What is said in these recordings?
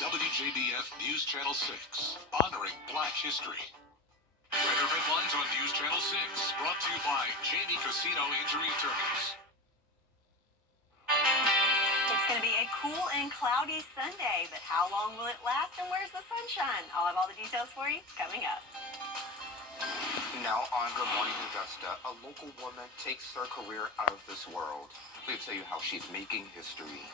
WJBF News Channel 6, honoring Black history. Weather headlines on News Channel 6, brought to you by Jamie Casino Injury Attorneys. It's going to be a cool and cloudy Sunday, but how long will it last and where's the sunshine? I'll have all the details for you coming up. Now on Good Morning Augusta, a local woman takes her career out of this world. We'll tell you how she's making history.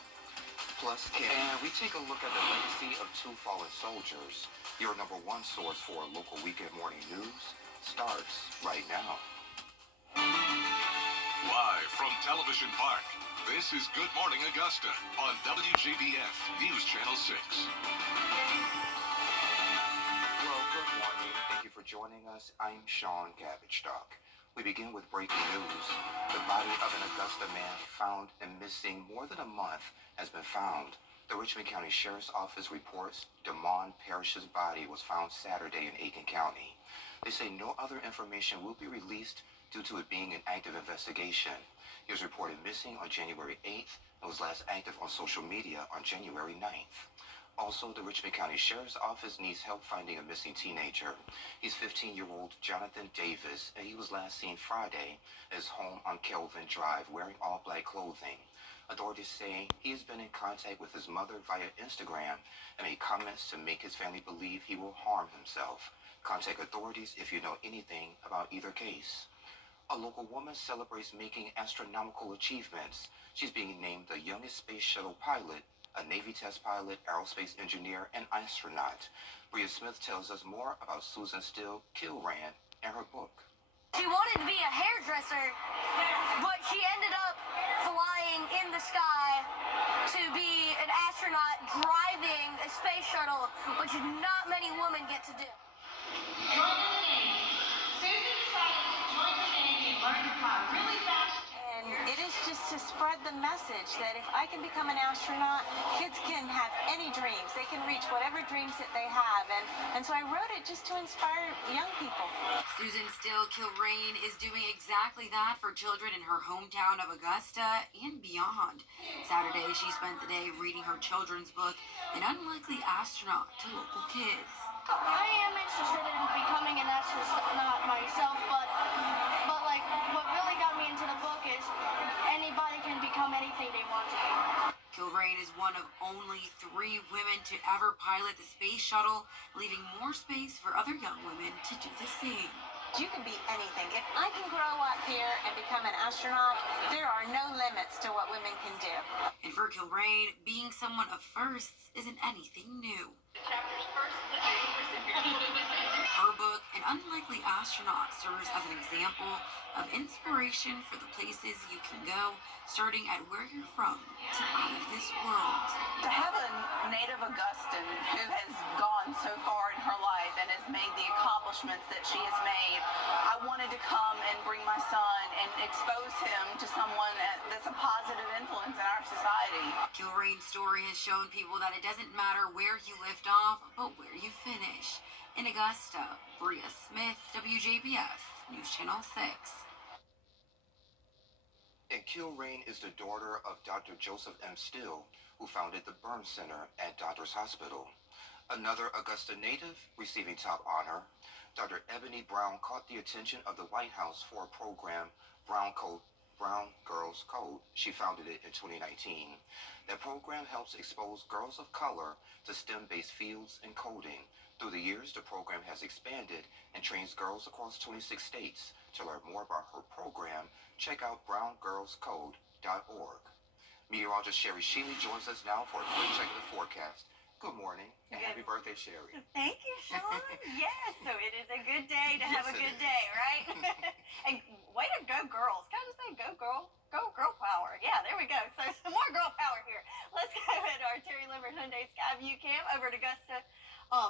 Plus, and we take a look at the legacy of two fallen soldiers. Your number one source for local weekend morning news starts right now. Live from Television Park, this is Good Morning Augusta on WJBF News Channel 6. Well, good morning. Thank you for joining us. I'm Sean Gabbagestock. We begin with breaking news. The body of an Augusta man found and missing more than a month has been found. The Richmond County Sheriff's Office reports Damon Parrish's body was found Saturday in Aiken County. They say no other information will be released due to it being an active investigation. He was reported missing on January 8th and was last active on social media on January 9th. Also, the Richmond County Sheriff's Office needs help finding a missing teenager. He's 15-year-old Jonathan Davis, and he was last seen Friday at his home on Kelvin Drive wearing all black clothing. Authorities say he has been in contact with his mother via Instagram and made comments to make his family believe he will harm himself. Contact authorities if you know anything about either case. A local woman celebrates making astronomical achievements. She's being named the youngest space shuttle pilot, a Navy test pilot, aerospace engineer, and astronaut. Bria Smith tells us more about Susan Steele Kilran and her book. She wanted to be a hairdresser, but she ended up flying in the sky to be an astronaut driving a space shuttle, which not many women get to do. Join the Navy. Susan decided to join the Navy and learn to fly really fast. And it is just to spread the message that if I can become an astronaut, kids can have any dreams. They can reach whatever dreams that they have. And so I wrote it just to inspire young people. Susan Steele Kilrain is doing exactly that for children in her hometown of Augusta and beyond. Saturday, she spent the day reading her children's book, An Unlikely Astronaut, to local kids. I am interested in becoming an astronaut myself, but like what really got me into the book is anybody can become anything they want to be. Kilrain is one of only 3 women to ever pilot the space shuttle, leaving more space for other young women to do the same. You can be anything. If I can grow up here and become an astronaut, there are no limits to what women can do. And for Kilrain, being someone of firsts isn't anything new. The chapter's first living recipient. Her book, An Unlikely Astronaut, serves as an example of inspiration for the places you can go, starting at where you're from to out of this world. To have a native Augustan who has gone so far in her life and has made the accomplishments that she has made, I wanted to come and bring my son and expose him to someone that's a positive influence in our society. Kilrain's story has shown people that it doesn't matter where you lift off, but where you finish. In Augusta, Bria Smith, WJBF, News Channel 6. And Kilrain is the daughter of Dr. Joseph M. Steele, who founded the Burn Center at Doctors Hospital. Another Augusta native receiving top honor, Dr. Ebony Brown caught the attention of the White House for a program, Brown Girls Code. She founded it in 2019. That program helps expose girls of color to STEM-based fields and coding. Through the years, the program has expanded and trains girls across 26 states. To learn more about her program, check out browngirlscode.org. Meteorologist Sherry Sheely joins us now for a quick check of the forecast. Good morning and happy birthday, Sherry. Thank you, Sean. Yes, so it is a good day to have a good day, right? And way to go, girls. Can I just say go, girl? Go, girl power. Yeah, there we go. So some more girl power here. Let's go ahead to our Terry Limbert Hyundai Skyview Cam over to Augusta.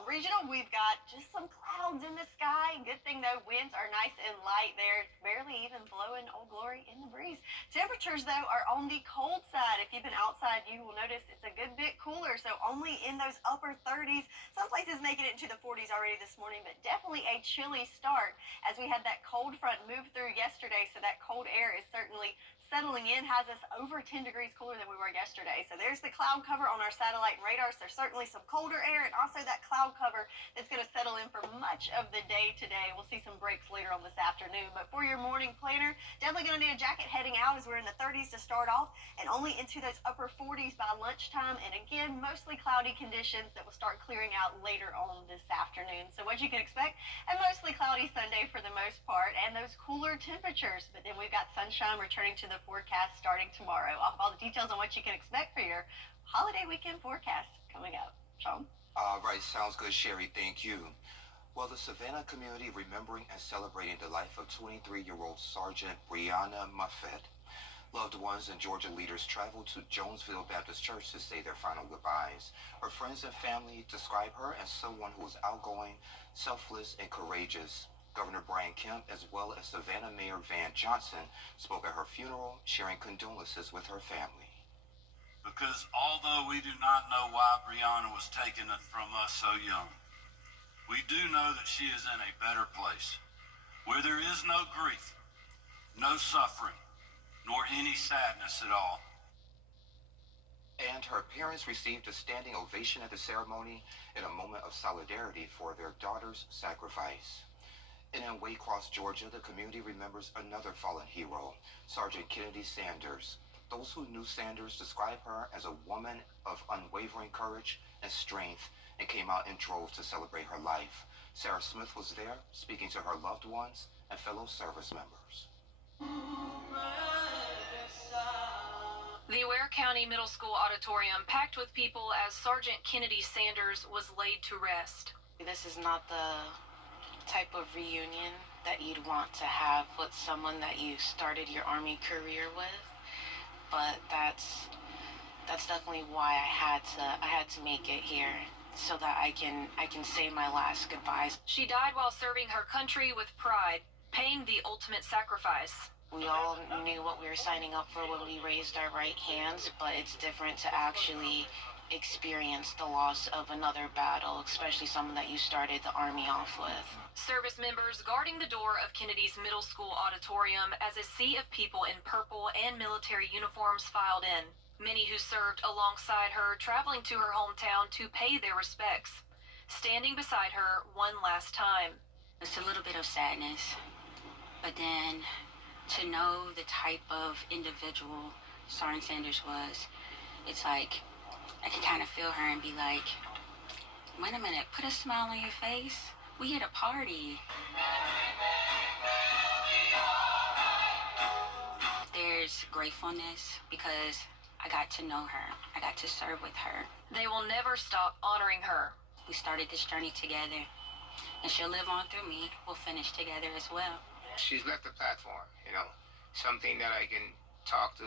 Regional, we've got just some clouds in the sky. Good thing, though, winds are nice and light there. Barely even blowing Old Glory in the breeze. Temperatures, though, are on the cold side. If you've been outside, you will notice it's a good bit cooler, so only in those upper 30s. Some places making it into the 40s already this morning, but definitely a chilly start as we had that cold front move through yesterday, so that cold air is certainly settling in has us over 10 degrees cooler than we were yesterday. So there's the cloud cover on our satellite and radar. So there's certainly some colder air and also that cloud cover that's going to settle in for much of the day today. We'll see some breaks later on this afternoon. But for your morning planner, definitely going to need a jacket heading out as we're in the 30s to start off and only into those upper 40s by lunchtime. And again, mostly cloudy conditions that will start clearing out later on this afternoon. So what you can expect, a mostly cloudy Sunday for the most part and those cooler temperatures. But then we've got sunshine returning to the forecast starting tomorrow. I'll have all the details on what you can expect for your holiday weekend forecast coming up. Sean? All right, sounds good, Sherry. Thank you. Well, the Savannah community remembering and celebrating the life of 23-year-old Sergeant Brianna Muffett. Loved ones and Georgia leaders traveled to Jonesville Baptist Church to say their final goodbyes. Her friends and family describe her as someone who was outgoing, selfless, and courageous. Governor Brian Kemp, as well as Savannah Mayor Van Johnson, spoke at her funeral, sharing condolences with her family. Because although we do not know why Brianna was taken from us so young, we do know that she is in a better place, where there is no grief, no suffering, nor any sadness at all. And her parents received a standing ovation at the ceremony in a moment of solidarity for their daughter's sacrifice. And in Waycross, Georgia, the community remembers another fallen hero, Sergeant Kennedy Sanders. Those who knew Sanders describe her as a woman of unwavering courage and strength and came out in droves to celebrate her life. Sarah Smith was there, speaking to her loved ones and fellow service members. The Ware County Middle School auditorium packed with people as Sergeant Kennedy Sanders was laid to rest. This is not the type of reunion that you'd want to have with someone that you started your Army career with, but that's definitely why I had to make it here, so that I can say my last goodbyes. She died while serving her country with pride, paying the ultimate sacrifice. We all knew what we were signing up for when we raised our right hands, but it's different to actually experience the loss of another battle, especially someone that you started the Army off with. Service members guarding the door of Kennedy's middle school auditorium as a sea of people in purple and military uniforms filed in. Many who served alongside her traveling to her hometown to pay their respects, standing beside her one last time. It's a little bit of sadness, but then to know the type of individual Sergeant Sanders was, it's like I can kind of feel her and be like, wait a minute, put a smile on your face. We at a party. There's gratefulness because I got to know her. I got to serve with her. They will never stop honoring her. We started this journey together, and she'll live on through me. We'll finish together as well. She's left a platform, something that I can talk to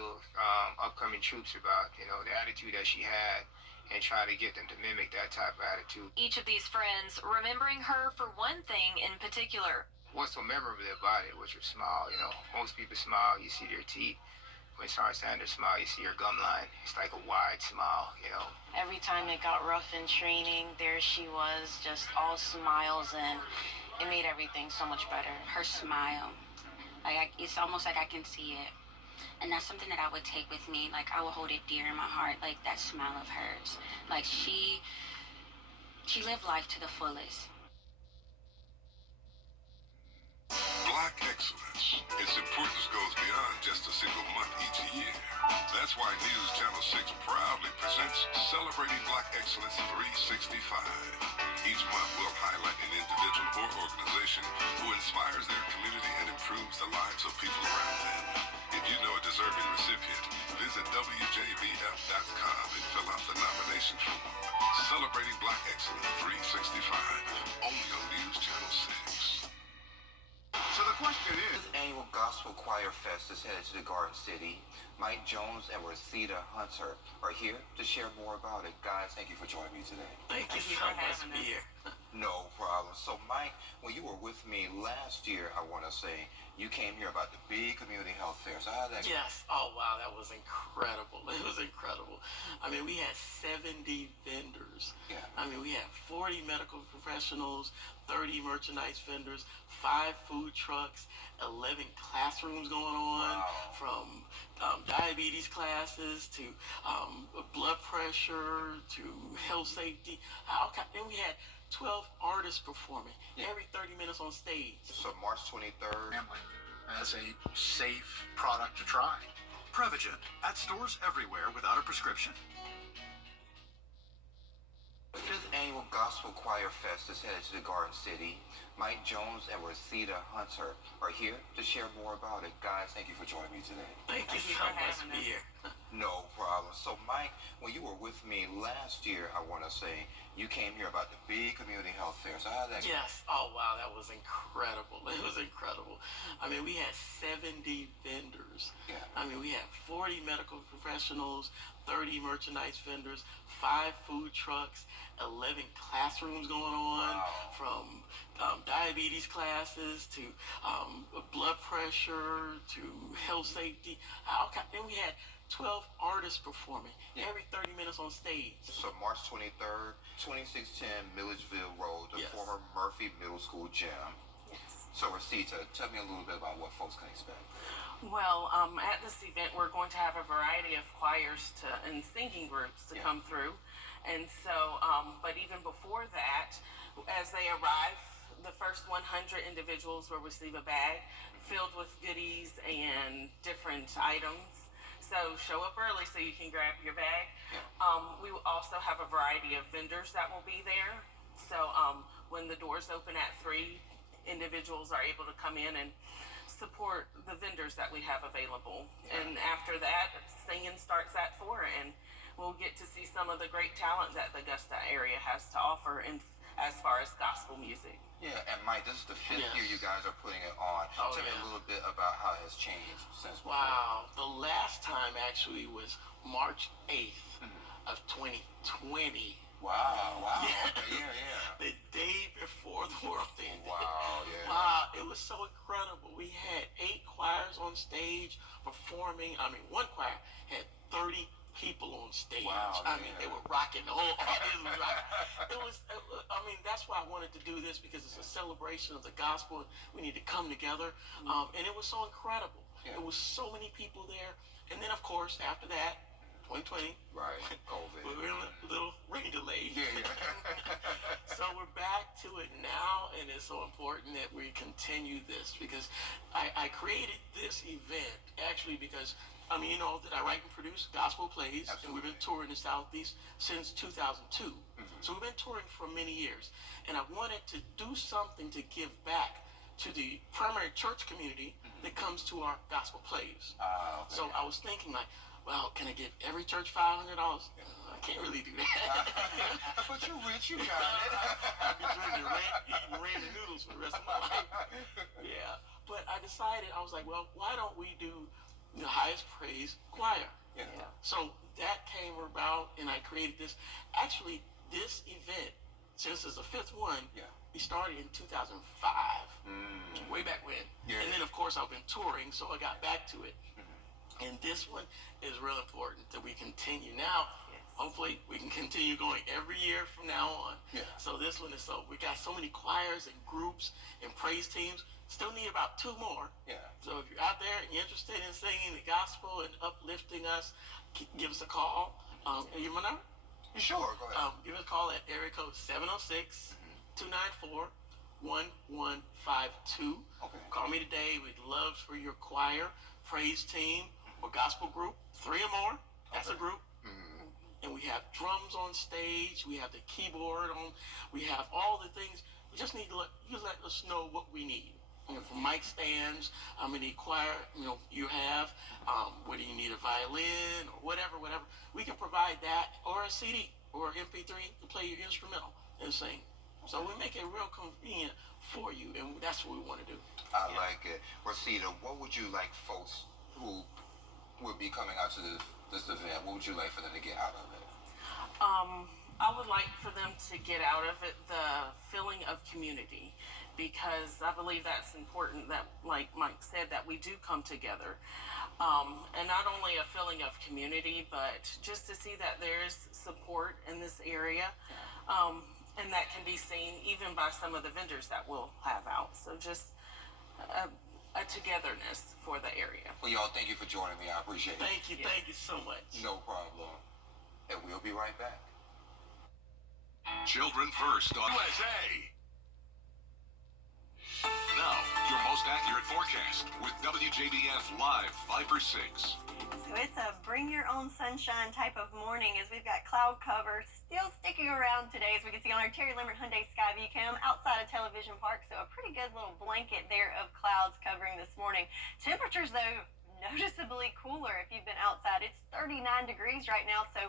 upcoming troops about, the attitude that she had, and try to get them to mimic that type of attitude. Each of these friends remembering her for one thing in particular. What's so memorable about it was her smile, Most people smile, you see their teeth. When Sergeant Sanders smile, you see her gum line. It's like a wide smile, Every time it got rough in training, there she was, just all smiles, and it made everything so much better. Her smile, it's almost like I can see it. And that's something that I would take with me. Like, I will hold it dear in my heart, like that smile of hers. Like, she lived life to the fullest. Black excellence. Its importance goes beyond just a single month each year. That's why News Channel 6 proudly presents Celebrating Black Excellence 365. Each month we'll highlight an individual or organization who inspires their community and improves the lives of people around them. If you know a deserving recipient, visit WJBF.com and fill out the nomination form. Celebrating Black Excellence 365, only on News Channel 6. So the question is, this annual Gospel Choir Fest is headed to the Garden City. Mike Jones and Rosita Hunter are here to share more about it. Guys, thank you for joining me today. Thank you so much for being here. No problem. So, Mike, when you were with me last year, I want to say, you came here about the big community health fair. So how did that go? Yes. Oh, wow. That was incredible. It was incredible. I mean, we had 70 vendors. Yeah. I mean, we had 40 medical professionals, 30 merchandise vendors, 5 food trucks. 11 classrooms going on, from diabetes classes to blood pressure to health safety. Then we had 12 artists performing every 30 minutes on stage. So March 23rd. Family as a safe product to try. Prevagen at stores everywhere without a prescription. The 5th annual Gospel Choir Fest is headed to the Garden City. Mike Jones and Rosita Hunter are here to share more about it. Guys, thank you for joining me today. Thank you so much for being here. No problem. So, Mike, when you were with me last year, I want to say, you came here about the big community health fair. So how did that go? Yes. Oh, wow. That was incredible. It was incredible. I mean, we had 70 vendors. Yeah. I mean, we had 40 medical professionals, 30 merchandise vendors, 5 food trucks, 11 classrooms going on, from diabetes classes to blood pressure to health safety. Then we had 12 artists performing every 30 minutes on stage. So March 23rd, 2610 Milledgeville Road, the former Murphy Middle School gym. Yes. So Rosita, tell me a little bit about what folks can expect. Well, at this event, we're going to have a variety of choirs and singing groups to come through. And so, but even before that, as they arrive, the first 100 individuals will receive a bag filled with goodies and different items. So show up early so you can grab your bag. We will also have a variety of vendors that will be there. So when the doors open at 3, individuals are able to come in and support the vendors that we have available. And after that, singing starts at 4, and we'll get to see some of the great talent that the Augusta area has to offer as far as gospel music. Yeah, and Mike, this is the 5th year you guys are putting it on. Tell me a little bit about how it has changed since before. Wow. The last time actually was March 8th of 2020. Wow. Yeah. Okay, yeah. The day before the world ended. Wow, yeah. Wow, it was so incredible. We had 8 choirs on stage performing. I mean, one choir had 30 people on stage. Wow, I mean, they were rocking. The whole audience was rocking. I mean, that's why I wanted to do this, because it's a celebration of the gospel. We need to come together. And it was so incredible. There was so many people there. And then, of course, after that, 2020. Right, COVID. We were in a little rain delay. Yeah. So we're back to it now, and it's so important that we continue this, because I created this event actually because, I mean, you know that I write and produce gospel plays. Absolutely. And we've been touring the Southeast since 2002. So we've been touring for many years, and I wanted to do something to give back to the primary church community that comes to our gospel plays. Okay. So I was thinking, like, well, can I give every church $500? I can't really do that. But you're rich, you got it. I'll be drinking eating ramen noodles for the rest of my life. Yeah, but I decided, I was like, well, why don't we do the highest praise choir? Yeah. So that came about, and I created this. Actually, this event, since it's the 5th one, we started in 2005, way back when. Yeah. And then, of course, I've been touring, so I got back to it. And this one is real important that we continue. Now, hopefully, we can continue going every year from now on. Yeah. So this one is we got so many choirs and groups and praise teams. Still need about 2 more. Yeah. So if you're out there and you're interested in singing the gospel and uplifting us, give us a call. And you my number? Sure, go ahead. Give us a call at area code 706-294-1152. Okay. Call me today. We'd love for your choir, praise team, or gospel group, 3 or more. That's a group. And we have drums on stage. We have the keyboard on. We have all the things. We just need to let us know what we need. From mic stands, how many choir you have. Whether you need a violin or whatever. We can provide that, or a CD or MP3 to play your instrumental and sing. So we make it real convenient for you, and that's what we want to do. I like it. Rosita, what would you like folks who would be coming out to this event, what would you like for them to get out of it? I would like for them to get out of it the feeling of community, because I believe that's important, that, like Mike said, that we do come together. And not only a feeling of community, but just to see that there is support in this area. And that can be seen even by some of the vendors that we'll have out. So just a togetherness for the area. Well, y'all, thank you for joining me. I appreciate it. Thank you. Thank you so much. No problem. And we'll be right back. Children first on USA. Now, your most accurate forecast with WJBF Live 5/6. So it's a bring your own sunshine type of morning as we've got cloud cover still sticking around today, as we can see on our Terry Limerick Hyundai Skyview cam outside of Television Park. So a pretty good little blanket there of clouds covering this morning. Temperatures, though, noticeably cooler if you've been outside. It's 39 degrees right now, so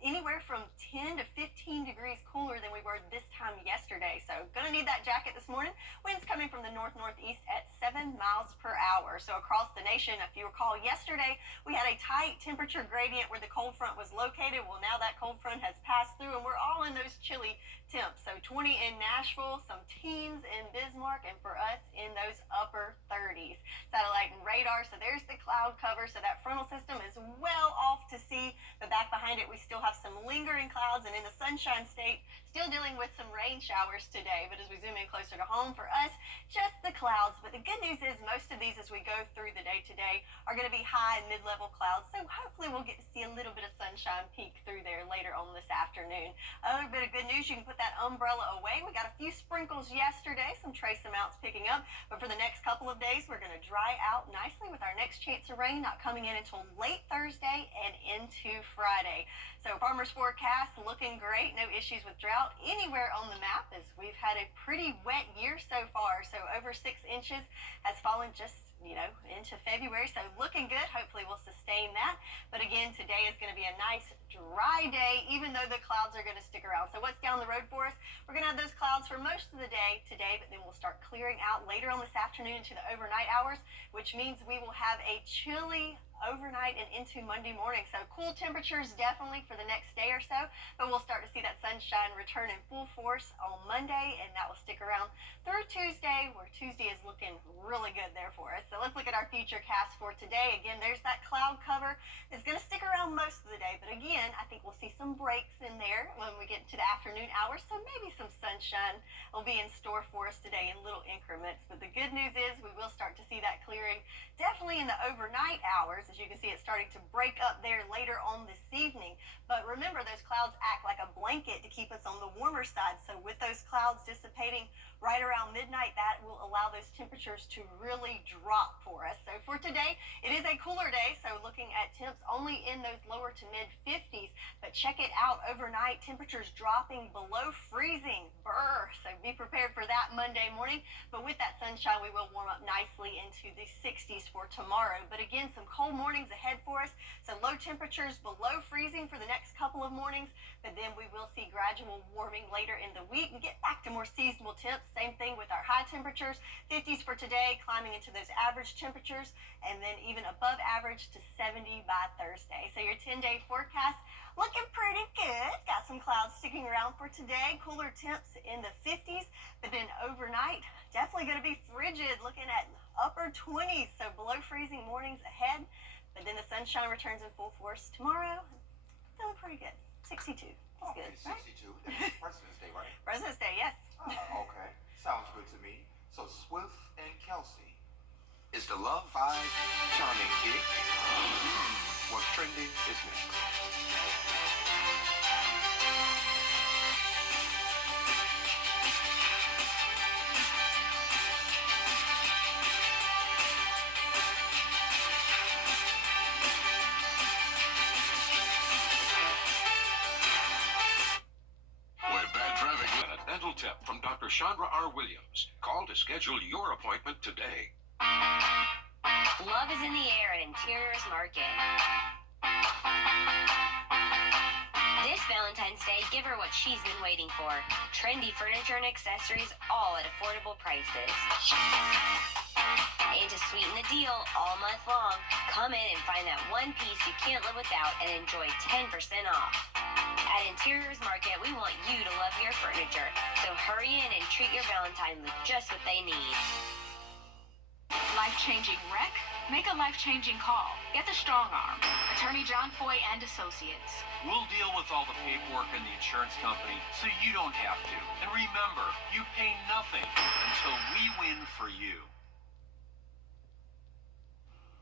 anywhere from 10 to 15 degrees cooler than we were this time yesterday. So gonna need that jacket this morning. Winds coming from the north-northeast at 7 miles per hour. So across the nation, if you recall, yesterday we had a tight temperature gradient where the cold front was located. Well, now that cold front has passed through and we're all in those chilly temps. So 20 in Nashville, some teens in Bismarck, and for us in those upper 30s. Satellite and radar, so there's the cloud cover. So that frontal system is well off to sea, but back behind it we still have some lingering clouds, and in the Sunshine State, still dealing with some rain showers today. But as we zoom in closer to home, for us, just the clouds. But the good news is most of these, as we go through the day today, are going to be high and mid-level clouds. So hopefully we'll get to see a little bit of sunshine peek through there later on this afternoon. Other bit of good news, you can put that umbrella away. We got a few sprinkles yesterday, some trace amounts picking up. But for the next couple of days, we're going to dry out nicely with our next chance of rain not coming in until late Thursday and into Friday. So farmers forecast looking great. No issues with drought anywhere on the map, as we've had a pretty wet year so far. So over 6 inches has fallen just, into February. So looking good. Hopefully we'll sustain that. But again, today is going to be a nice dry day, even though the clouds are going to stick around. So what's down the road for us? We're going to have those clouds for most of the day today, but then we'll start clearing out later on this afternoon into the overnight hours, which means we will have a chilly overnight and into Monday morning. So cool temperatures definitely for the next day or so, but we'll start to see that sunshine return in full force on Monday, and that will stick around through Tuesday, where Tuesday is looking really good there for us. So let's look at our future cast for today. Again, there's that cloud cover. It's going to stick around most of the day, but again, I think we'll see some breaks in there when we get to the afternoon hours, so maybe some sunshine will be in store for us today in little increments. But the good news is we will start to see that clearing definitely in the overnight hours. As you can see, it's starting to break up there later on this evening. But remember, those clouds act like a blanket to keep us on the warmer side. So with those clouds dissipating right around midnight, that will allow those temperatures to really drop for us. So for today, it is a cooler day. So looking at temps only in those lower to mid 50s. But check it out, overnight temperatures dropping below freezing. Brr. So be prepared for that Monday morning. But with that sunshine, we will warm up nicely into the 60s for tomorrow. But again, some cold mornings ahead for us. So low temperatures below freezing for the next couple of mornings. But then we will see gradual warming later in the week and get back to more seasonable temps. Same thing with our high temperatures. 50s for today, climbing into those average temperatures, and then even above average to 70 by Thursday. So your 10-day forecast looking pretty good. Got some clouds sticking around for today. Cooler temps in the 50s, but then overnight, definitely going to be frigid, looking at upper 20s, so below freezing mornings ahead. But then the sunshine returns in full force tomorrow. Feeling pretty good. 62. That's Okay, good, right? 62. That's President's Day, right? President's Day, yes. Okay. Sounds good to me. So Swift and Kelsey, is the Love Vibe charming it? What's trending is next. When bad traffic. And a dental tip from Dr. Chandra R. Williams. Call to schedule your appointment today. Love is in the air at Interiors Market. This Valentine's Day, give her what she's been waiting for. Trendy furniture and accessories, all at affordable prices. And to sweeten the deal all month long, come in and find that one piece you can't live without and enjoy 10% off. At Interiors Market, we want you to love your furniture. So hurry in and treat your Valentine with just what they need. Life-changing wreck? Make a life-changing call. Get the strong arm. Attorney John Foy and Associates. We'll deal with all the paperwork in the insurance company so you don't have to. And remember, you pay nothing until we win for you.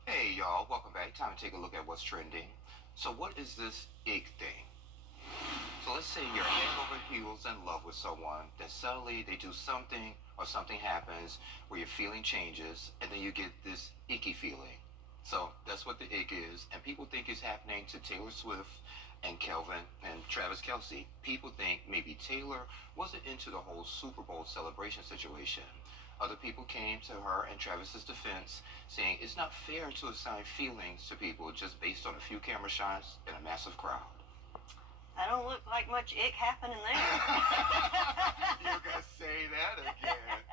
Hey y'all, welcome back. Time to take a look at what's trending. So what is this ick thing? So let's say you're head over heels in love with someone, then suddenly they do something or something happens where your feeling changes and then you get this icky feeling. So that's what the ick is, and people think it's happening to Taylor Swift and Kelvin and Travis Kelce. People think maybe Taylor wasn't into the whole Super Bowl celebration situation. Other people came to her and Travis's defense, saying it's not fair to assign feelings to people just based on a few camera shots in a massive crowd. I don't look like much ick happening there. You're gonna say that again.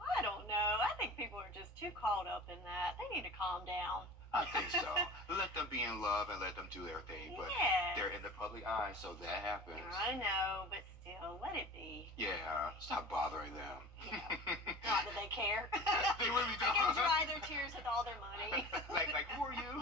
I don't know. I think people are just too caught up in that. They need to calm down. I think so. Let them be in love and let them do their thing. But Yes. they're in the public eye, so that happens. I know, but still, let it be. Yeah, stop bothering them. Not that they care. They really They don't. can dry their tears with all their money. like, who are you?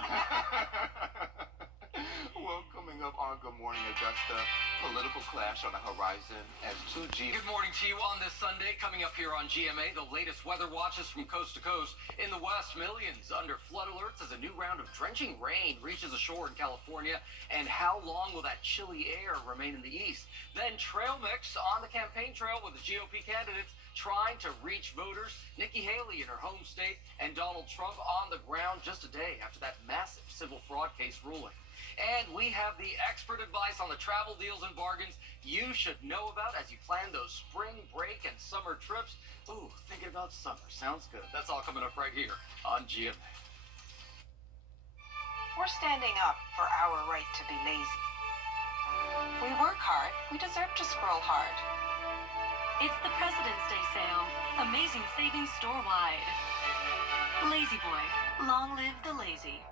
Well, coming up on Good Morning Augusta, political clash on the horizon as 2G. Good morning to you on this Sunday. Coming up here on GMA, the latest weather watches from coast to coast. In the west, millions under flood alerts as a new round of drenching rain reaches the shore in California. And how long will that chilly air remain in the east? Then trail mix on the campaign trail with the GOP candidates trying to reach voters. Nikki Haley in her home state and Donald Trump on the ground just a day after that massive civil fraud case ruling. And we have the expert advice on the travel deals and bargains you should know about as you plan those spring break and summer trips. Ooh, thinking about summer. Sounds good. That's all coming up right here on GMA. We're standing up for our right to be lazy. We work hard. We deserve to scroll hard. It's the President's Day sale. Amazing savings store-wide. Lazy Boy. Long live the lazy.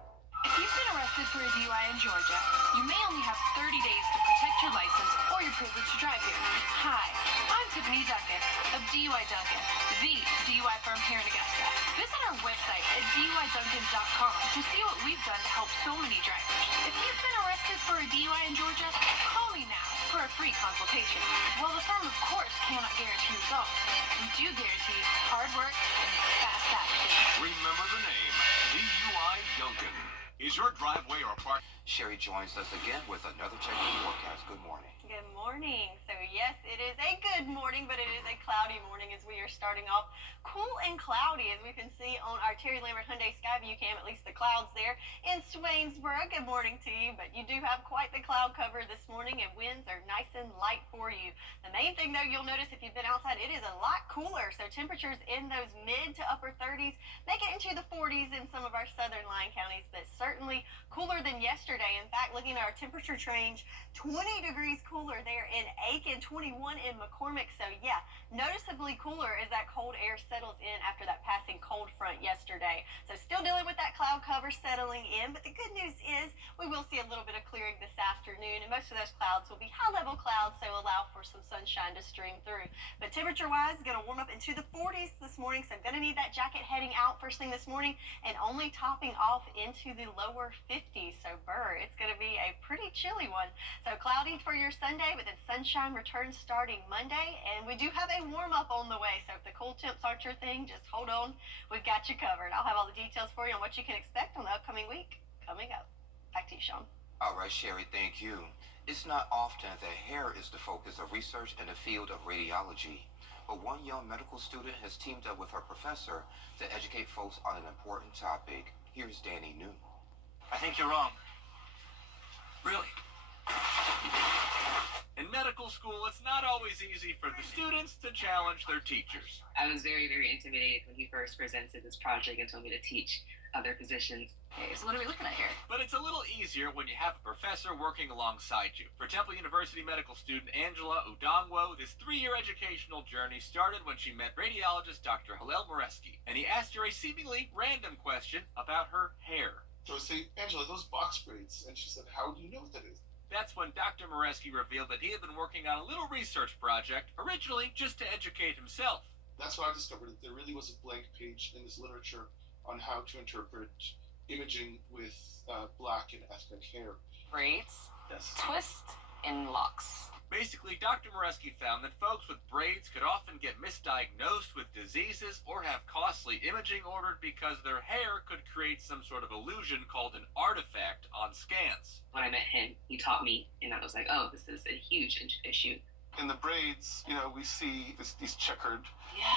If you've been arrested for a DUI in Georgia, you may only have 30 days to protect your license or your privilege to drive here. Hi, I'm Tiffany Duncan of DUI Duncan, the DUI firm here in Augusta. Visit our website at DUIDuncan.com to see what we've done to help so many drivers. If you've been arrested for a DUI in Georgia, call me now for a free consultation. While the firm, of course, cannot guarantee results, we do guarantee hard work and fast action. Remember the name, DUI Duncan. Is your driveway or park? Sherry joins us again with another check of the forecast. Good morning. Good morning. So yes, it is a good morning, but it is a cloudy morning as we are starting off cool and cloudy, as we can see on our Terry Lambert Hyundai Skyview cam, at least the clouds there in Swainsboro. Good morning to you, but you do have quite the cloud cover this morning, and winds are nice and light for you. The main thing, though, you'll notice if you've been outside, it is a lot cooler, so temperatures in those mid to upper 30s, make it into the 40s in some of our southern line counties, but certainly cooler than yesterday. In fact, looking at our temperature range, 20 degrees cooler there in Aiken, 21 in McCormick. So yeah, noticeably cooler as that cold air settles in after that passing cold front yesterday. So still dealing with that cloud cover settling in, but the good news is we will see a little bit of clearing this afternoon, and most of those clouds will be high level clouds, so allow for some sunshine to stream through. But temperature wise, going to warm up into the 40s this morning, so going to need that jacket heading out first thing this morning, and only topping off into the lower 50s. So it's going to be a pretty chilly one. So cloudy for your Sunday, but then sunshine returns starting Monday, and we do have a warm up on the way. So if the cool temps aren't your thing, just hold on. We've got you covered. I'll have all the details for you on what you can expect on the upcoming week coming up. Back to you, Sean. All right, Sherry, thank you. It's not often that hair is the focus of research in the field of radiology, but one young medical student has teamed up with her professor to educate folks on an important topic. Here's Danny New. I think you're wrong. Really? In medical school, it's not always easy for the students to challenge their teachers. I was very, very intimidated when he first presented this project and told me to teach other positions. Okay, so what are we looking at here? But it's a little easier when you have a professor working alongside you. For Temple University medical student Angela Udongwo, this 3-year educational journey started when she met radiologist Dr. Hillel Moreski, and he asked her a seemingly random question about her hair. So I say, Angela, those box braids. And she said, how do you know what that is? That's when Dr. Moreski revealed that he had been working on a little research project, originally just to educate himself. That's when I discovered that there really was a blank page in this literature on how to interpret imaging with black and ethnic hair. Braids, Yes. twist, and locks. Basically, Dr. Moreski found that folks with braids could often get misdiagnosed with diseases or have costly imaging ordered because their hair could create some sort of illusion called an artifact on scans. When I met him, he taught me, and I was like, oh, this is a huge issue. In the braids, we see these checkered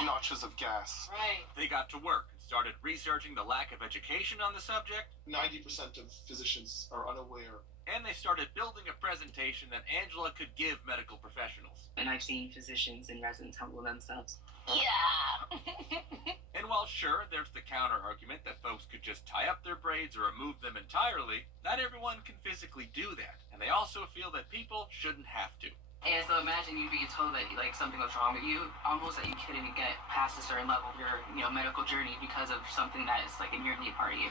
notches of gas. Right. They got to work and started researching the lack of education on the subject. 90% of physicians are unaware. And they started building a presentation that Angela could give medical professionals. And I've seen physicians and residents humble themselves. Yeah. And while sure, there's the counter argument that folks could just tie up their braids or remove them entirely, not everyone can physically do that. And they also feel that people shouldn't have to. And so imagine you being told that something was wrong with you, almost that you couldn't even get past a certain level of your medical journey because of something that is like a nearly part of you.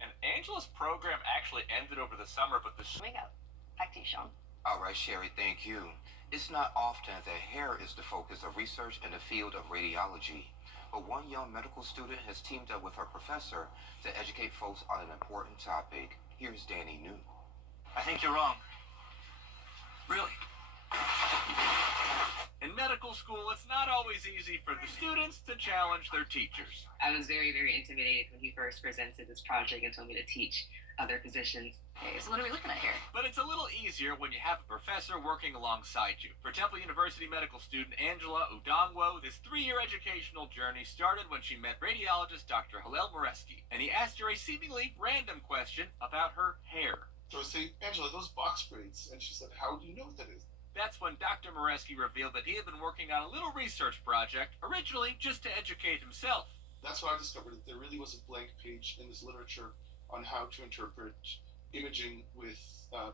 And Angela's program actually ended over the summer, but the Here we go. Back to you, Sean. All right, Sherry, thank you. It's not often that hair is the focus of research in the field of radiology, but one young medical student has teamed up with her professor to educate folks on an important topic. Here's Danny New. I think you're wrong. Really? In medical school, it's not always easy for the students to challenge their teachers. I was very, very intimidated when he first presented this project and told me to teach other physicians. Okay, so what are we looking at here? But it's a little easier when you have a professor working alongside you. For Temple University medical student Angela Udongwo, this 3-year educational journey started when she met radiologist Dr. Hillel Moreski, and he asked her a seemingly random question about her hair. So I say, Angela, those box braids. And she said, how do you know what that is? That's when Dr. Moreski revealed that he had been working on a little research project, originally just to educate himself. That's when I discovered that there really was a blank page in this literature on how to interpret imaging with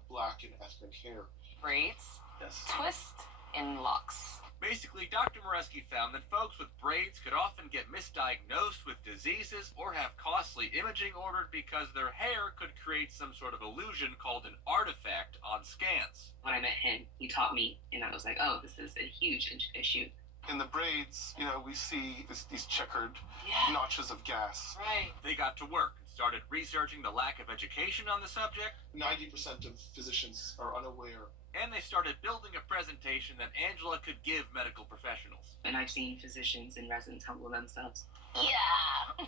black and ethnic hair. Braids, Yes. twist, and locks. Basically, Dr. Moreski found that folks with braids could often get misdiagnosed with diseases or have costly imaging ordered because their hair could create some sort of illusion called an artifact on scans. When I met him, he taught me, and I was like, oh, this is a huge issue. In the braids, we see these checkered notches of gas. Right. They got to work and started researching the lack of education on the subject. 90% of physicians are unaware. And they started building a presentation that Angela could give medical professionals. And I've seen physicians and residents humble themselves. Yeah.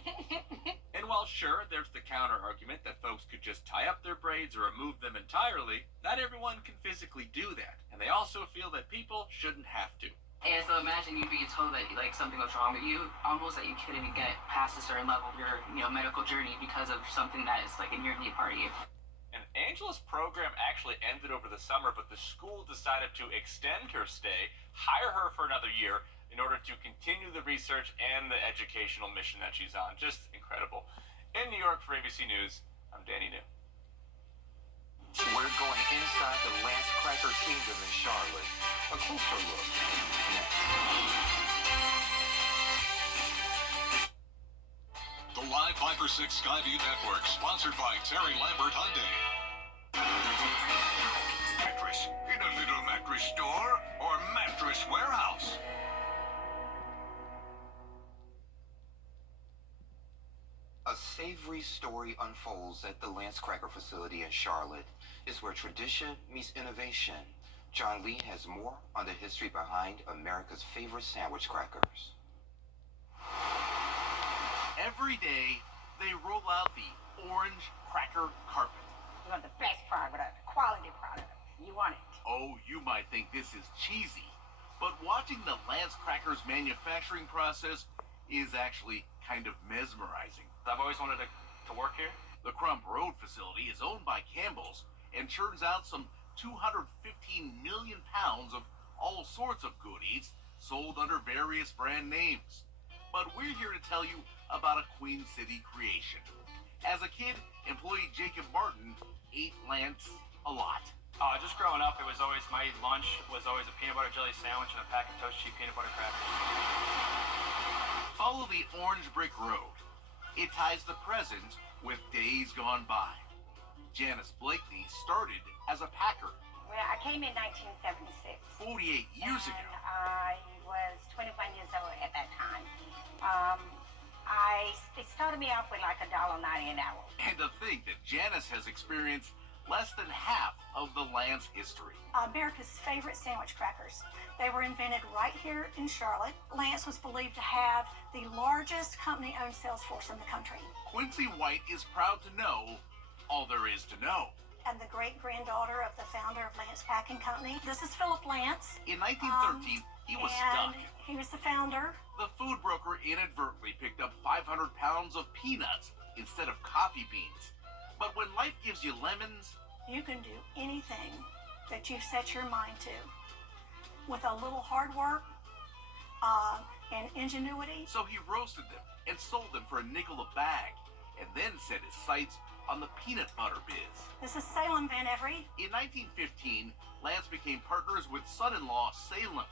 And while sure, there's the counter argument that folks could just tie up their braids or remove them entirely, not everyone can physically do that. And they also feel that people shouldn't have to. And so imagine you being told that something was wrong with you, almost that you couldn't even get past a certain level of your medical journey because of something that is like a nearly part of you. And Angela's program actually ended over the summer, but the school decided to extend her stay, hire her for another year in order to continue the research and the educational mission that she's on. Just incredible. In New York for ABC News, I'm Danny New. We're going inside the Lance Cracker Kingdom in Charlotte. A closer look next. The Live 5 for 6 Skyview Network, sponsored by Terry Lambert Hyundai. Mattress in a little mattress store or mattress warehouse. A savory story unfolds at the Lance Cracker facility in Charlotte. It's where tradition meets innovation. John Lee has more on the history behind America's favorite sandwich crackers. Every day, they roll out the orange cracker carpet. You want the best product, quality product. You want it. Oh, you might think this is cheesy, but watching the Lance Crackers manufacturing process is actually kind of mesmerizing. I've always wanted to work here. The Crump Road facility is owned by Campbell's and churns out some 215 million pounds of all sorts of goodies sold under various brand names. But we're here to tell you about a Queen City creation. As a kid, employee Jacob Martin ate Lance a lot. Just growing up, it was always, my lunch was always a peanut butter jelly sandwich and a pack of toast cheap peanut butter crackers. Follow the orange brick road. It ties the present with days gone by. Janice Blakeney started as a packer. Well, I came in 1976. 48 years ago. I was 21 years old at that time. It started me off with like $1.90 an hour. And to think that Janice has experienced less than half of the Lance history. America's favorite sandwich crackers. They were invented right here in Charlotte. Lance was believed to have the largest company-owned sales force in the country. Quincy White is proud to know all there is to know. And the great-granddaughter of the founder of Lance Packing Company. This is Philip Lance. In 1913, he was stuck. He was the founder. The food broker inadvertently picked up 500 pounds of peanuts instead of coffee beans. But when life gives you lemons, you can do anything that you set your mind to. With a little hard work and ingenuity. So he roasted them and sold them for a nickel a bag, and then set his sights on the peanut butter biz. This is Salem Van Every. In 1915, Lance became partners with son-in-law Salem.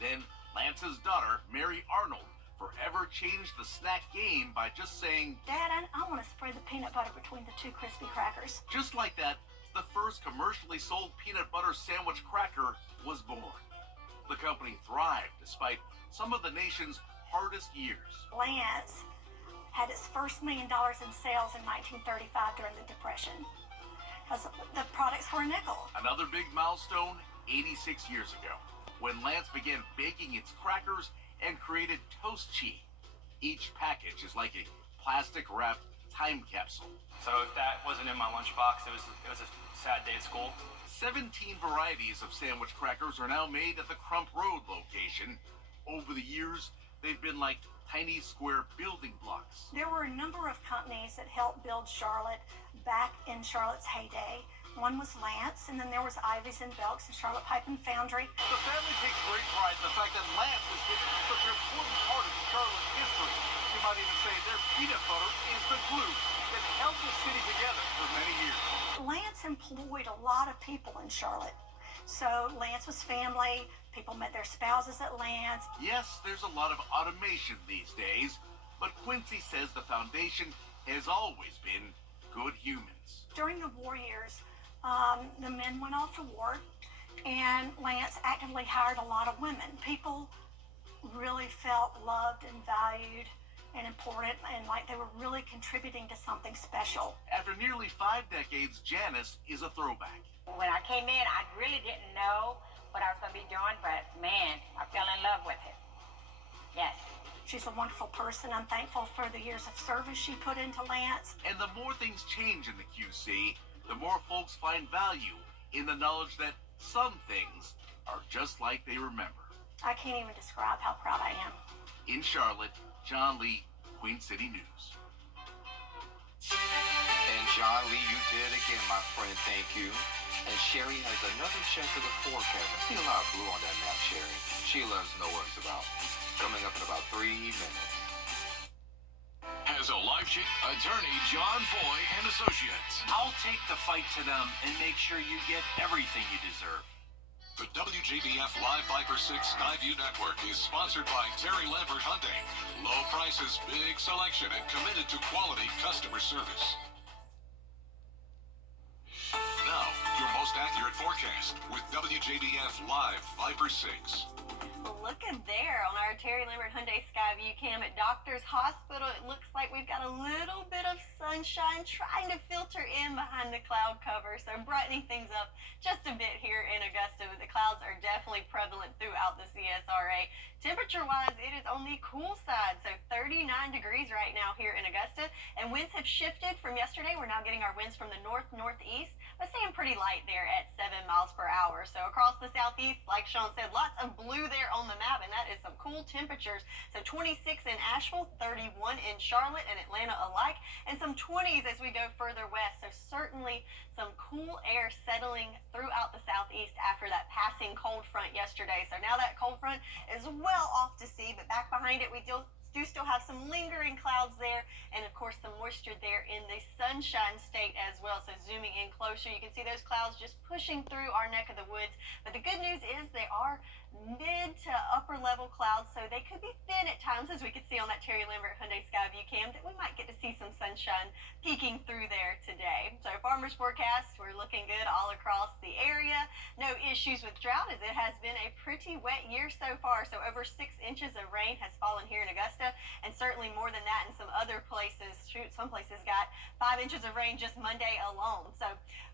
Then Lance's daughter, Mary Arnold, forever changed the snack game by just saying, Dad, I want to spread the peanut butter between the two crispy crackers. Just like that, the first commercially sold peanut butter sandwich cracker was born. The company thrived despite some of the nation's hardest years. Lance had its first $1 million in sales in 1935 during the Depression. Because the products were a nickel. Another big milestone, 86 years ago, when Lance began baking its crackers and created Toast Cheese. Each package is like a plastic-wrapped time capsule. So if that wasn't in my lunchbox, it was a sad day at school. 17 varieties of sandwich crackers are now made at the Crump Road location. Over the years, they've been like tiny square building blocks. There were a number of companies that helped build Charlotte back in Charlotte's heyday. One was Lance, and then there was Ivy's and Belk's and Charlotte Pipe and Foundry. The family takes great pride in the fact that Lance has been such an important part of Charlotte's history. You might even say their peanut butter is the glue that held the city together for many years. Lance employed a lot of people in Charlotte. So Lance was family. People met their spouses at Lance. Yes, there's a lot of automation these days, but Quincy says the foundation has always been good humans. During the war years, the men went off to war, and Lance actively hired a lot of women. People really felt loved and valued and important, and like they were really contributing to something special. After nearly 5 decades, Janice is a throwback. When I came in, I really didn't know what I was going to be doing, but man, I fell in love with it. Yes. She's a wonderful person. I'm thankful for the years of service she put into Lance. And the more things change in the QC, the more folks find value in the knowledge that some things are just like they remember. I can't even describe how proud I am. In Charlotte, John Lee, Queen City News. And John Lee, you did again, my friend. Thank you. And Sherry has another check of the forecast. I see a lot of blue on that map, Sherry. She loves to know what it's about. Coming up in about 3 minutes. Has a life sheet. Attorney John Foy and Associates. I'll take the fight to them and make sure you get everything you deserve. The WJBF Live Viper 6 Skyview Network is sponsored by Terry Lambert Hyundai. Low prices, big selection, and committed to quality customer service. Now, your most accurate forecast with WJBF Live Viper 6. Looking there on our Terry Lambert Hyundai Skyview cam at Doctor's Hospital, it looks like we've got a little bit of sunshine trying to filter in behind the cloud cover, so brightening things up just a bit here in Augusta, but the clouds are definitely prevalent throughout the CSRA. Temperature-wise, it is on the cool side, so 39 degrees right now here in Augusta, and winds have shifted from yesterday. We're now getting our winds from the north-northeast, but staying pretty light there at 7 miles per hour. So across the southeast, like Sean said, lots of blue there on the map, and that is some cool temperatures. So 26 in Asheville, 31 in Charlotte and Atlanta alike, and some 20s as we go further west. So certainly some cool air settling throughout the southeast after that passing cold front yesterday. So now that cold front is well off to sea, but back behind it we do still have some lingering clouds there, and of course some moisture there in the Sunshine State as well. So zooming in closer, you can see those clouds just pushing through our neck of the woods. But the good news is they are mid to upper level clouds, so they could be thin at times, as we could see on that Terry Lambert Hyundai Skyview cam, that we might get to see some sunshine peeking through there today. So farmers forecast, we're looking good all across the area. No issues with drought, as it has been a pretty wet year so far. So over 6 inches of rain has fallen here in Augusta, and certainly more than that in some other places. Shoot, some places got 5 inches of rain just Monday alone. So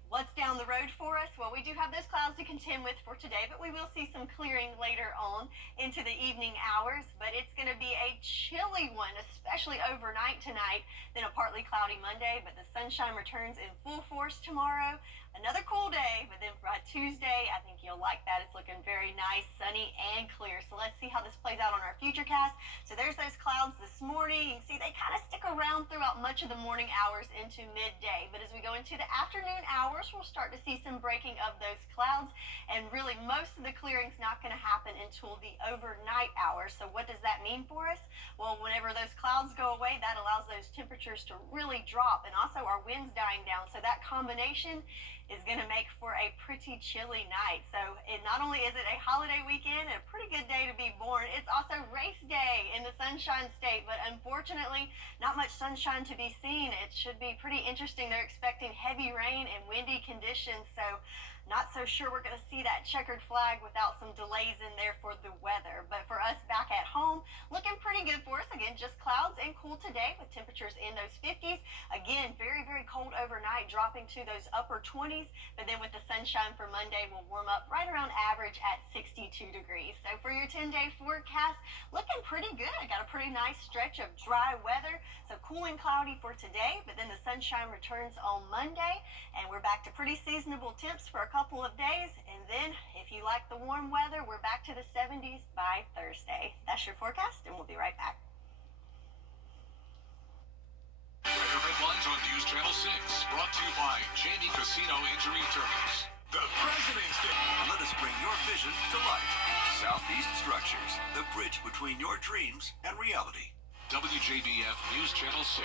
What's down the road for us? Well, we do have those clouds to contend with for today, but we will see some clearing later on into the evening hours. But it's going to be a chilly one, especially overnight tonight, then a partly cloudy Monday. But the sunshine returns in full force tomorrow. Another cool day, but then by Tuesday, I think you'll like that. It's looking very nice, sunny, and clear. So let's see how this plays out on our futurecast. So there's those clouds this morning. You can see they kind of stick around throughout much of the morning hours into midday. But as we go into the afternoon hours, we'll start to see some breaking of those clouds. And really, most of the clearing's not going to happen until the overnight hours. So what does that mean for us? Well, whenever those clouds go away, that allows those temperatures to really drop. And also our winds dying down. So that combination is going to make for a pretty chilly night. So not only is it a holiday weekend and a pretty good day to be born, it's also race day in the Sunshine State. But unfortunately, not much sunshine to be seen. It should be pretty interesting. They're expecting heavy rain and windy conditions. So not so sure we're going to see that checkered flag without some delays in there for the weather. But for us back at home, looking pretty good for us. Again, just clouds and cool today with temperatures in those 50s. Again, very, very cold overnight, dropping to those upper 20s. But then with the sunshine for Monday, we'll warm up right around average at 62 degrees. So for your 10-day forecast, looking pretty good. Got a pretty nice stretch of dry weather. So cool and cloudy for today, but then the sunshine returns on Monday. And we're back to pretty seasonable temps for a couple of days. And then if you like the warm weather, we're back to the 70s by Thursday. That's your forecast, and we'll be right back. Weather headlines on News Channel 6, brought to you by Jamie Casino Injury Attorneys. The President's Day. Let us bring your vision to life. Southeast Structures, the bridge between your dreams and reality. WJBF News Channel 6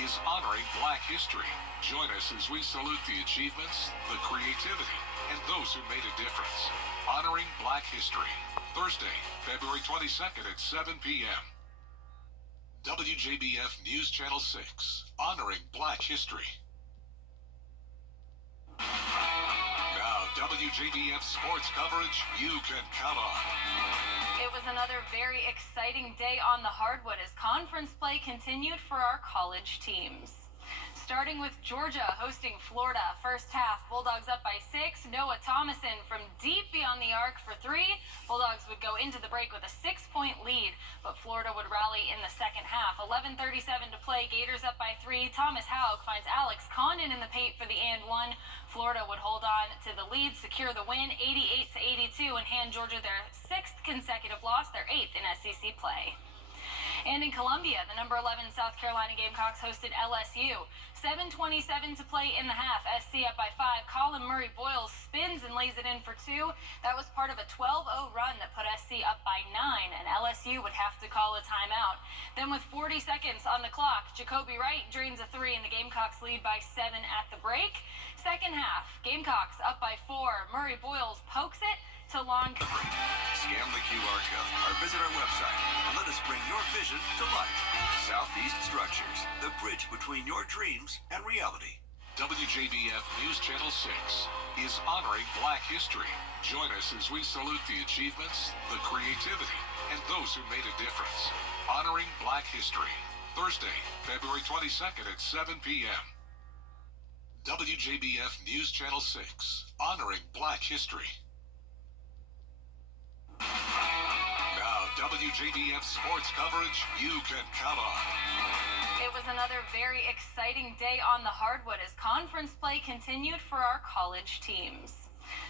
is honoring Black history. Join us as we salute the achievements, the creativity, and those who made a difference. Honoring Black history. Thursday, February 22nd at 7 p.m. WJBF News Channel 6, honoring Black history. Now, WJBF sports coverage you can count on. It was another very exciting day on the hardwood as conference play continued for our college teams. Starting with Georgia hosting Florida. First half, Bulldogs up by 6. Noah Thomason from deep beyond the arc for 3. Bulldogs would go into the break with a 6-point lead, but Florida would rally in the second half. 11:37 to play, Gators up by 3. Thomas Haug finds Alex Condon in the paint for the and 1. Florida would hold on to the lead, secure the win 88-82, and hand Georgia their 6th consecutive loss, their 8th in SEC play. And in Columbia, the number 11 South Carolina Gamecocks hosted LSU. 7:27 to play in the half. SC up by 5. Colin Murray-Boyles spins and lays it in for 2. That was part of a 12-0 run that put SC up by 9, and LSU would have to call a timeout. Then with 40 seconds on the clock, Jacoby Wright drains a 3, and the Gamecocks lead by 7 at the break. Second half, Gamecocks up by 4. Murray-Boyles pokes it to long. Scan the QR code or visit our website and let us bring your vision to life. Southeast Structures, the bridge between your dreams and reality. WJBF News Channel 6 is honoring Black history. Join us as we salute the achievements, the creativity, and those who made a difference. Honoring Black history. Thursday, February 22nd at 7 p.m. WJBF News Channel 6, honoring Black history. Now, WJBF sports coverage you can count on. It was another very exciting day on the hardwood as conference play continued for our college teams.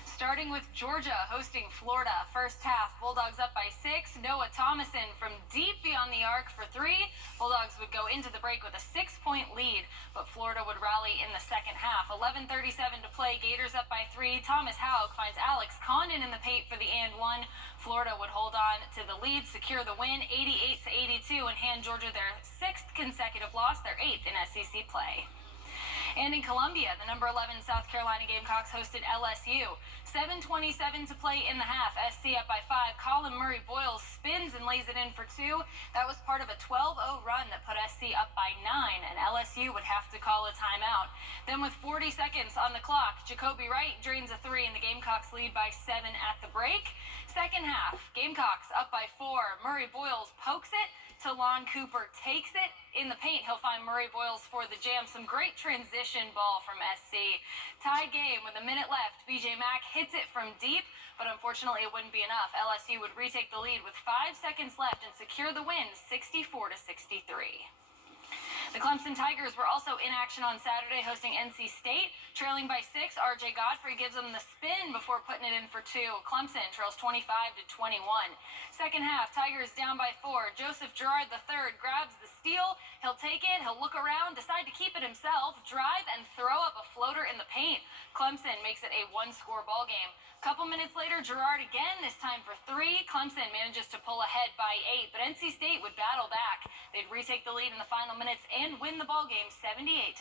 Starting with Georgia hosting Florida. First half, Bulldogs up by 6. Noah Thomason from deep beyond the arc for 3. Bulldogs would go into the break with a 6-point lead, but Florida would rally in the second half. 11:37 to play, Gators up by 3. Thomas Haug finds Alex Condon in the paint for the and 1. Florida would hold on to the lead, secure the win 88-82, and hand Georgia their 6th consecutive loss, their 8th in SEC play. And in Columbia, the number 11 South Carolina Gamecocks hosted LSU. 7:27 to play in the half. SC up by 5. Colin Murray-Boyles spins and lays it in for 2. That was part of a 12-0 run that put SC up by 9, and LSU would have to call a timeout. Then with 40 seconds on the clock, Jacoby Wright drains a 3, and the Gamecocks lead by 7 at the break. Second half, Gamecocks up by 4. Murray-Boyles pokes it Talon Cooper takes it in the paint. He'll find Murray Boyles for the jam. Some great transition ball from SC. Tied game with a minute left. BJ Mack hits it from deep, but unfortunately it wouldn't be enough. LSU would retake the lead with 5 seconds left and secure the win 64-63. The Clemson Tigers were also in action on Saturday, hosting NC State. Trailing by 6, R.J. Godfrey gives them the spin before putting it in for 2. Clemson trails 25-21. Second half, Tigers down by 4. Joseph Girard III grabs the steal. He'll take it, he'll look around, decide to keep it himself, drive, and throw up a floater in the paint. Clemson makes it a one-score ball game. Couple minutes later, Girard again, this time for 3. Clemson manages to pull ahead by 8, but NC State would battle back. They'd retake the lead in the final minutes and win the ball game 78-77.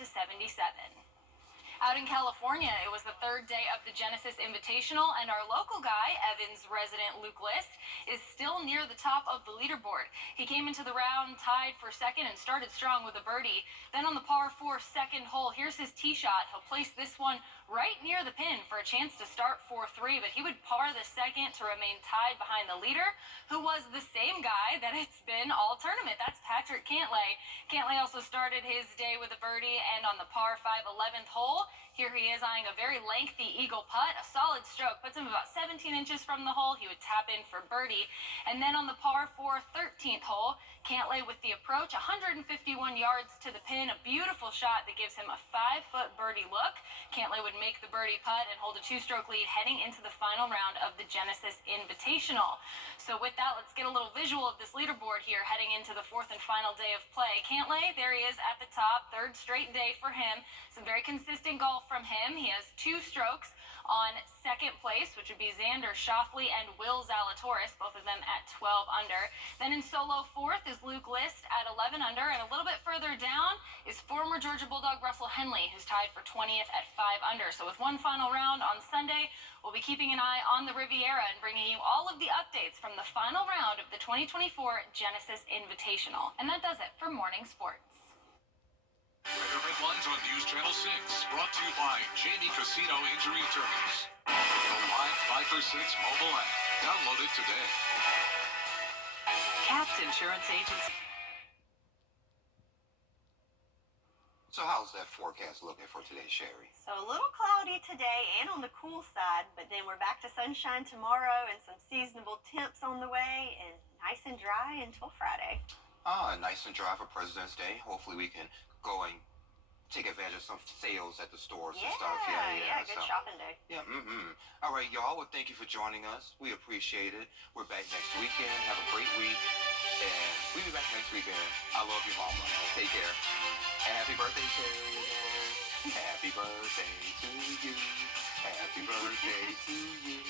Out in California, it was the third day of the Genesis Invitational, and our local guy, Evans resident Luke List, is still near the top of the leaderboard. He came into the round tied for second and started strong with a birdie. Then on the par 4 second hole, here's his tee shot. He'll place this one right near the pin for a chance to start 4-3, but he would par the second to remain tied behind the leader, who was the same guy that it's been all tournament. That's Patrick Cantlay. Cantlay also started his day with a birdie, and on the par 5 11th hole, here he is eyeing a very lengthy eagle putt. A solid stroke puts him about 17 inches from the hole. He would tap in for birdie. And then on the par 4 13th hole, Cantlay with the approach, 151 yards to the pin. A beautiful shot that gives him a 5-foot birdie look. Cantlay would make the birdie putt and hold a 2-stroke lead heading into the final round of the Genesis Invitational. So with that, let's get a little visual of this leaderboard here heading into the 4th and final day of play. Cantlay, there he is at the top, 3rd straight day for him. Some very consistent golf from him. He has 2 strokes on 2nd place, which would be Xander Schauffele and Will Zalatoris, both of them at 12 under. Then in solo 4th is Luke List at 11 under, and a little bit further down is former Georgia Bulldog Russell Henley, who's tied for 20th at 5 under. So with one final round on Sunday, we'll be keeping an eye on the Riviera and bringing you all of the updates from the final round of the 2024 Genesis Invitational. And that does it for Morning Sports. Weather headlines on News Channel 6, brought to you by Jamie Casino Injury Attorneys. The live 5 for 6 mobile app. Download it today. Caps Insurance Agency. So how's that forecast looking for today, Sherry? So a little cloudy today and on the cool side, but then we're back to sunshine tomorrow and some seasonable temps on the way and nice and dry until Friday. Nice and dry for President's Day. Hopefully we can go and take advantage of some sales at the stores and stuff. Yeah, good shopping day. Yeah, All right, y'all. Well, thank you for joining us. We appreciate it. We're back next weekend. Have a great week. And we'll be back next weekend. I love you, Mama. Take care. And happy birthday, Sherry. Happy birthday to you. Happy birthday to you.